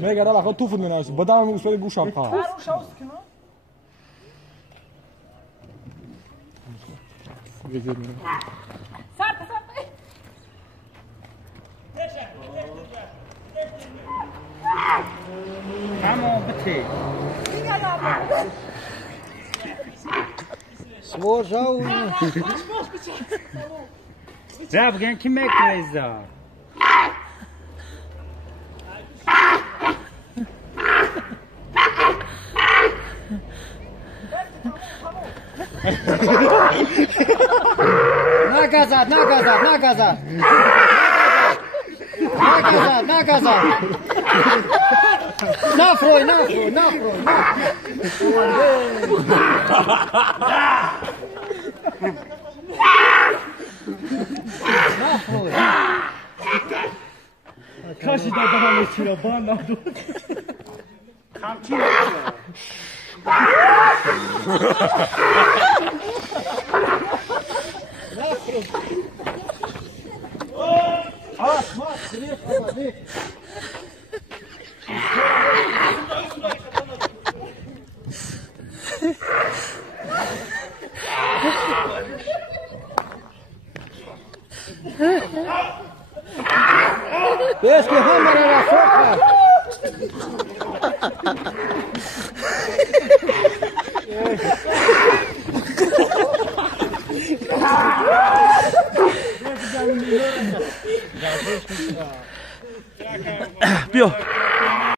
میگه را بخواد توفت مناسی بدم میگوش بده گوشم پا Tamam bitti. Svår show. Ja, bugün kim bekliyoruz da? Nakazat. Nafroj. Kaşı da daha ne çira bana dur. Kamçı. Bes ki hamara ra sokar.